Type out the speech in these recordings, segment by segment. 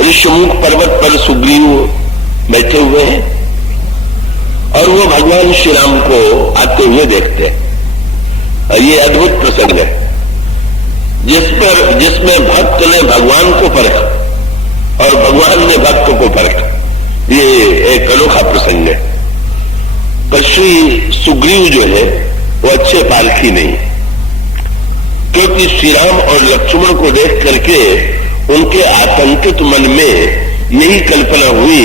ऋषमुख पर्वत पर सुग्रीव बैठे हुए हैं और वो भगवान श्री राम को आते हुए देखते हैं। और ये अद्भुत प्रसंग है जिसमें भक्त ने भगवान को परखा और भगवान ने भक्त को परखा। ये एक अनोखा प्रसंग है। पर श्री सुग्रीव जो है वो अच्छे पारखी नहीं, क्योंकि श्री राम और लक्ष्मण को देख करके उनके आतंकित मन में यही कल्पना हुई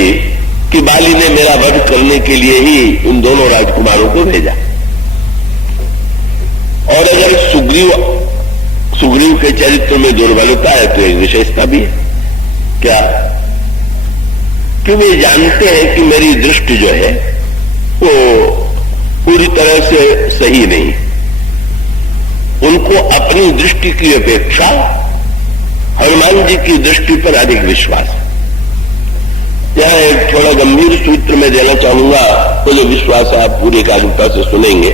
कि बाली ने मेरा वध करने के लिए ही इन दोनों राजकुमारों को भेजा। और अगर सुग्रीव के चरित्र में दुर्बलता है तो एक विशेषता भी है। क्या? कि वे जानते हैं कि मेरी दृष्टि जो है वो पूरी तरह से सही नहीं। उनको अपनी दृष्टि की अपेक्षा हनुमान जी की दृष्टि पर अधिक विश्वास है। यहां एक थोड़ा गंभीर सूत्र में देना चाहूंगा, तो जो विश्वास आप पूरी एकाग्रता से सुनेंगे।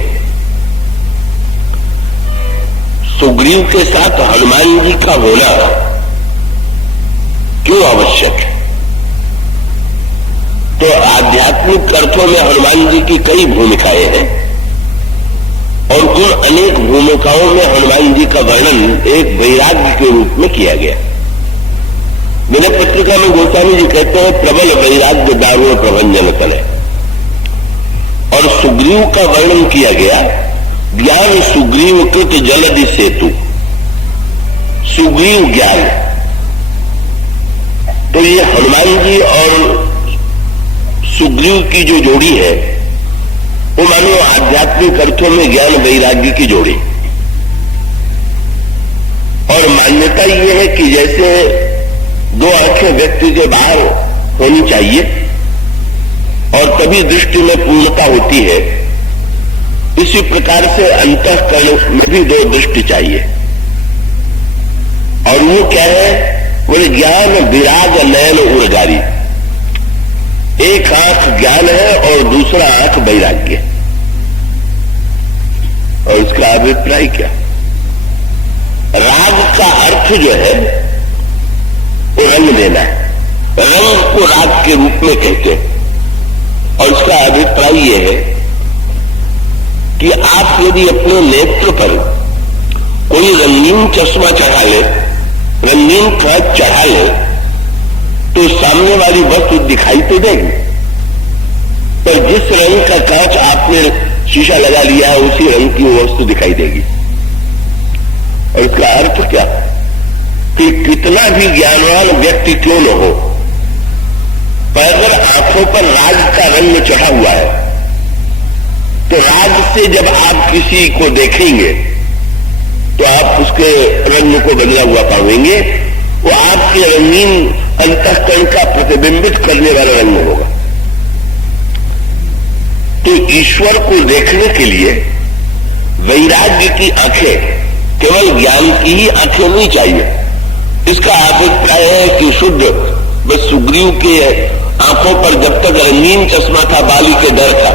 सुग्रीव के साथ हनुमान जी का होना क्यों आवश्यक है? तो आध्यात्मिक अर्थों में हनुमान जी की कई भूमिकाएं हैं और उन अनेक भूमिकाओं में हनुमान जी का वर्णन एक वैराग्य के रूप में किया गया। विनय पत्रिका में गोस्वामी जी कहते हैं प्रबल वैराग्य दारुण प्रभंजन तले। और सुग्रीव का वर्णन किया गया ज्ञान सुग्रीव कृत जलधि सेतु। सुग्रीव ज्ञान, तो ये हनुमान जी और सुग्रीव की जो जोड़ी है वो मानो आध्यात्मिक अर्थों में ज्ञान वैराग्य की जोड़ी। और मान्यता ये है कि जैसे दो आंखें व्यक्ति के बाहर होनी चाहिए और तभी दृष्टि में पूर्णता होती है, इसी प्रकार से अंतःकरण में भी दो दृष्टि चाहिए। और वो क्या है? बोले ज्ञान विराग नयन उर्गारी। एक आंख ज्ञान है और दूसरा आंख वैराग्य। और इसका अभिप्राय क्या? राग का अर्थ जो है वो रंग देना है। रंग को राग के रूप में कहते हैं। और इसका अभिप्राय यह है कि आप यदि अपने नेत्र पर कोई रंगीन चश्मा चढ़ा ले, रंगीन कांच चढ़ा ले, तो सामने वाली वस्तु दिखाई तो देगी, पर जिस रंग का कांच आपने शीशा लगा लिया है उसी रंग की वो वस्तु दिखाई देगी। और इसका अर्थ क्या? कि कितना भी ज्ञानवान व्यक्ति क्यों न हो, पर अगर आंखों पर राग का रंग चढ़ा हुआ है तो राग से जब आप किसी को देखेंगे तो आप उसके रंग को बदला हुआ पाएंगे। वो आपके रंगीन अंतःकरण का प्रतिबिंबित करने वाला रंग होगा। तो ईश्वर को देखने के लिए वैराग्य की आंखें, केवल ज्ञान की ही आंखें नहीं चाहिए। इसका अभिप्राय है कि शुद्ध बस सुग्रीव के आंखों पर जब तक रंगीन चश्मा था, बाली के डर था,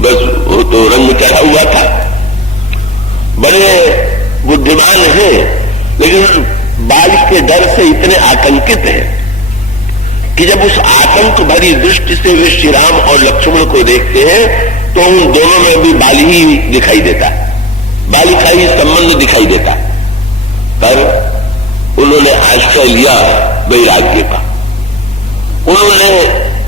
बस वो तो रंग चढ़ा हुआ था। बड़े बुद्धिमान हैं, लेकिन बाली के डर से इतने आतंकित हैं कि जब उस आतंक भरी दृष्टि से वे श्री राम और लक्ष्मण को देखते हैं तो उन दोनों में भी बाली ही दिखाई देता, बाली का ही संबंध दिखाई देता। पर उन्होंने आश्रय लिया वैराग्य का। उन्होंने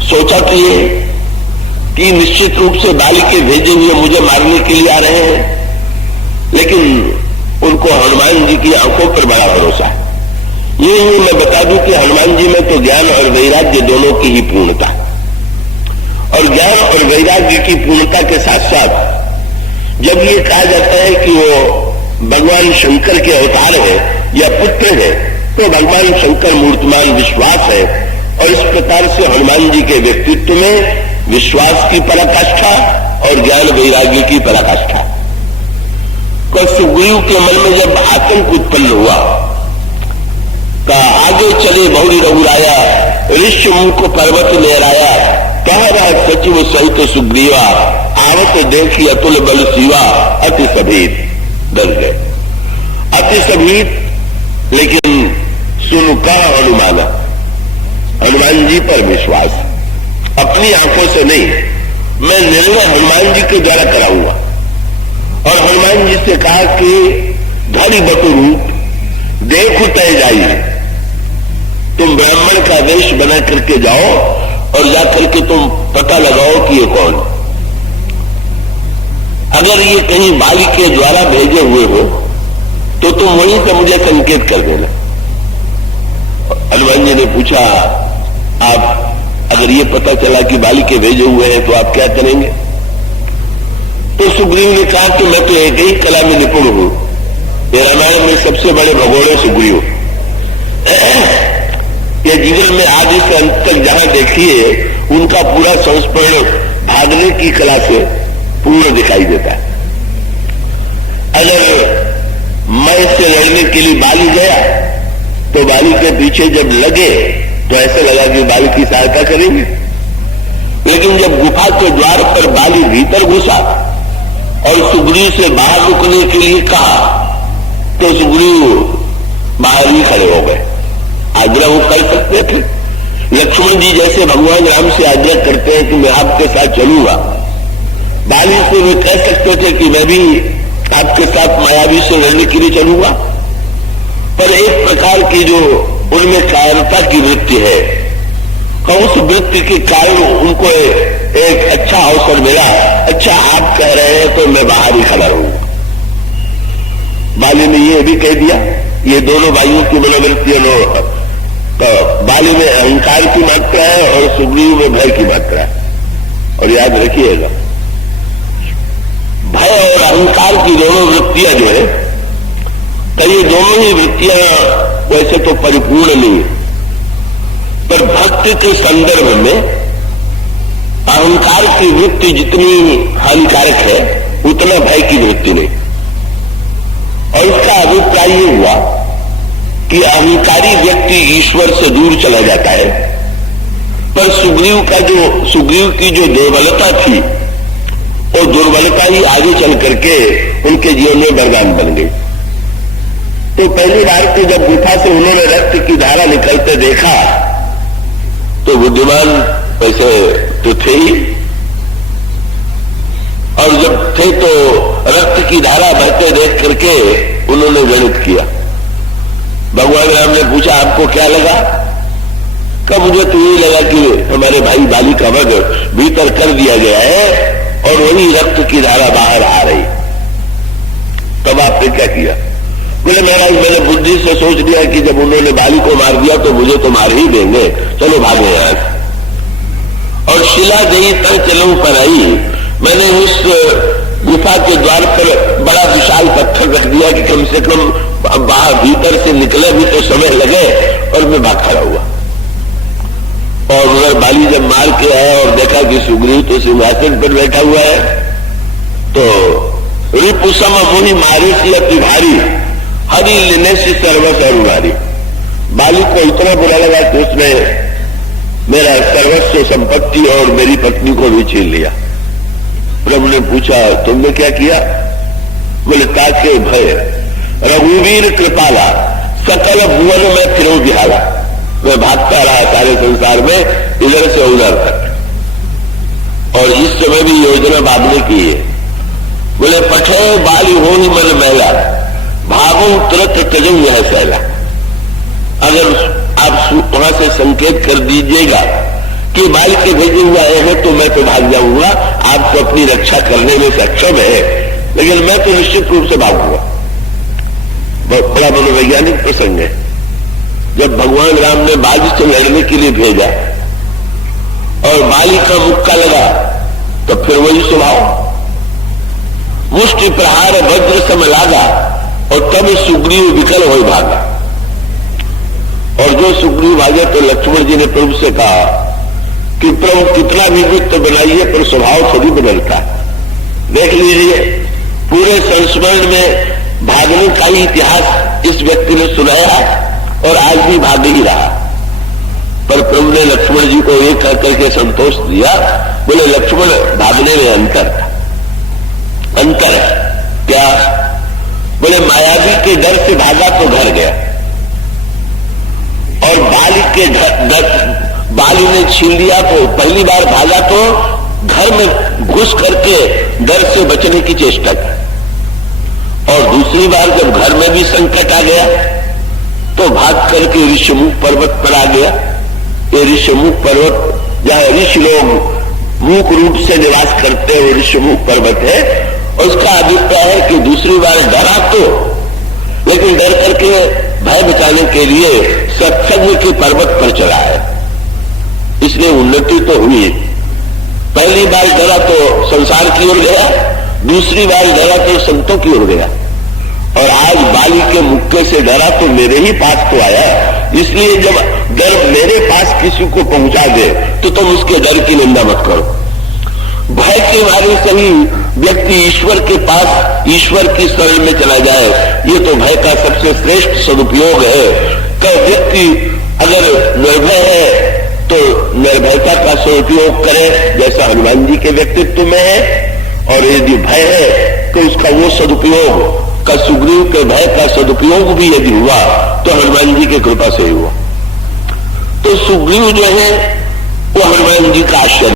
सोचा कि निश्चित रूप से बाली के भेजे हुए मुझे मारने के लिए आ रहे हैं, लेकिन उनको हनुमान जी की आंखों पर बड़ा भरोसा है। ये मैं बता दूं कि हनुमान जी में तो ज्ञान और वैराग्य दोनों की ही पूर्णता, और ज्ञान और वैराग्य की पूर्णता के साथ साथ जब ये कहा जाता है कि वो भगवान शंकर के अवतार है या पुत्र है, तो भगवान शंकर मूर्तिमान विश्वास है। और इस प्रकार से हनुमान जी के व्यक्तित्व में विश्वास की पराकाष्ठा और ज्ञान वैराग्य की पराकाष्ठा। तो सुग्रीव के मन में जब आतंक उत्पन्न हुआ तो आगे चले बहुरी रघुराया, ऋषमुख पर्वत लहराया, कह रहा सचिव सहित सुग्रीवा, आवत देखी अतुल बल शिवा, अति सभीत। डर गए, अति सभीत, लेकिन सुन का अनुमाना, हनुमान जी पर विश्वास, अपनी आंखों से नहीं। मैं निर्णय हनुमान जी के द्वारा कराऊंगा। और हनुमान जी से कहा कि धरि बटु रूप देखो तय जाइए, तुम ब्राह्मण का वेश बना करके जाओ और जाकर के तुम पता लगाओ कि ये कौन। अगर ये कहीं बाली के द्वारा भेजे हुए हो तो तुम वहीं से मुझे संकेत कर देना। हनुमान जी ने पूछा, आप अगर ये पता चला कि बाली के भेजे हुए हैं तो आप क्या करेंगे? तो सुग्रीव ने कहा कि मैं तो एक ही कला में निपुण हूं, ये रामायण में सबसे बड़े भगोड़े सुग्रीव। ये जीवन में आदि से अंत तक जहां देखिए उनका पूरा संस्मरण भागने की कला से पूर्ण दिखाई देता है। अगर मैं इससे लड़ने के लिए बाली गया तो बाली के पीछे जब लगे तो ऐसा लगा कि बाली की सहायता करेंगे, लेकिन जब गुफा के द्वार पर बाली भीतर घुसा और सुग्रीव से बाहर रुकने के लिए कहा तो सुग्रीव बाहर ही खड़े हो गए। आग्रह वो कर सकते थे, लक्ष्मण जी जैसे भगवान राम से आग्रह करते हैं कि मैं आपके साथ चलूंगा, बाली से वे कह सकते थे कि मैं भी आपके साथ मायावी से लड़ने के लिए चलूंगा। पर एक प्रकार की जो उनमें कायरता की वृत्ति है, उस वृत्ति के कारण उनको एक अच्छा अवसर मिला। अच्छा आप कह रहे हैं तो मैं बाहर ही खड़ा रहूंगा। बाली ने यह भी कह दिया, ये दोनों भाइयों की मनोवृत्तियां, तो बाली में अहंकार की मात्रा है और सुग्रीव में भय की मात्रा है। और याद रखिएगा, भय और अहंकार की दोनों वृत्तियां जो है, तो ये दोनों ही वृत्तियां वैसे तो परिपूर्ण नहीं, पर भक्ति के संदर्भ में अहंकार की वृत्ति जितनी हानिकारक है उतना भय की वृत्ति नहीं। और इसका अभिप्राय ये हुआ कि अहंकारी व्यक्ति ईश्वर से दूर चला जाता है, पर सुग्रीव की जो दुर्बलता थी वो दुर्बलता ही आगे चल करके उनके जीवन में वरदान बन गई। तो पहली बार तो जब गुफा से उन्होंने रक्त की धारा निकलते देखा तो बुद्धिमान वैसे तो थे ही, और जब थे तो रक्त की धारा बहते देख करके उन्होंने गणित किया। भगवान राम ने पूछा, आपको क्या लगा? कब मुझे तो यही लगा कि हमारे भाई बाली का वध भीतर कर दिया गया है और वही रक्त की धारा बाहर आ रही। तब आपने क्या किया? बोले महाराज, मैंने बुद्धि से सोच लिया कि जब उन्होंने बाली को मार दिया तो मुझे तो मार ही देंगे, चलो भागे यहां से। और शिला दही तर चलूं पर आई, मैंने उस गुफा के द्वार पर बड़ा विशाल पत्थर रख दिया कि कम से कम बाहर भीतर से निकले भी तो समय लगे, और मैं भाग खड़ा हुआ। और उधर बाली जब मार के आया और देखा कि सुग्रीव तो सिंहासन पर बैठा हुआ है, तो रिपुसम मुनि मारी सी अति भारी, हरि लेने से सर्वस्व अरुणारी। बाली को इतना बुरा लगा कि उसने मेरा सर्वस्व संपत्ति और मेरी पत्नी को भी छीन लिया। प्रभु ने पूछा, तुमने क्या किया? बोले, ताके भय रघुवीर कृपाला, सकल भुवन में फिरो बिहाला। मैं भागता रहा सारे संसार में इधर से उधर तक, और इस समय भी योजना भागने की है। बोले, पठे बाली हो ही मन मैला, भागो तुरंत तजू यह सैला। अगर आप वहां से संकेत कर दीजिएगा कि बाली के भेजे हुए आए हैं तो मैं तो भाग जाऊंगा, आप तो अपनी रक्षा करने में सक्षम है, लेकिन मैं तो निश्चित रूप से भागूंगा। बहुत बड़ा मनोवैज्ञानिक प्रसंग है। जब भगवान राम ने बाली से लड़ने के लिए भेजा और बाली का मुक्का लगा तो फिर वही स्वभाव, मुष्टि प्रहार वज्र सम लागा, और तब सुग्रीव विकल हो भागा। और जो सुग्रीव भागे तो लक्ष्मण जी ने प्रभु से कहा कि प्रभु कितना भी वित्त बनाइए पर स्वभाव थोड़ी बदलता। देख लीजिए, पूरे संस्मरण में भागने का ही इतिहास इस व्यक्ति ने सुनाया और आज भी भाग ही रहा। पर प्रभु ने लक्ष्मण जी को एक कहकर के संतोष दिया। बोले, लक्ष्मण, भागने में अंतर है क्या? बोले, मायावी के डर से भागा तो घर गया, और बाली के बाली ने छीन लिया तो पहली बार भागा तो घर में घुस करके डर से बचने की चेष्टा की, और दूसरी बार जब घर में भी संकट आ गया तो भाग करके ऋषिमुख पर्वत पर आ गया। ये ऋषिमुख पर्वत जहां ऋषि लोग मुख रूप से निवास करते हैं वो ऋषिमुख पर्वत है। और उसका अभिप्राय है कि दूसरी बार डरा तो, लेकिन डर करके भय बचाने के लिए सत्संग के पर्वत पर चला है, इसलिए उन्नति तो हुई। पहली बार डरा तो संसार की ओर गया, दूसरी बार डरा तो संतों की ओर गया, और आज बाली के मुक्के से डरा तो मेरे ही पास तो आया। इसलिए जब डर मेरे पास किसी को पहुंचा दे तो तुम उसके डर की निंदा मत करो। भय के मारे से ही व्यक्ति ईश्वर के पास, ईश्वर की शरण में चला जाए, ये तो भय का सबसे श्रेष्ठ सदुपयोग है। कि व्यक्ति अगर निर्भय है तो निर्भयता का सदुपयोग करे, जैसा हनुमान जी के व्यक्तित्व में है, और यदि भय है तो उसका वो सदुपयोग का, सुग्रीव के भय का सदुपयोग भी यदि हुआ तो हनुमान जी की कृपा से ही हुआ। तो सुग्रीव जो है वो हनुमान जी का आश्रय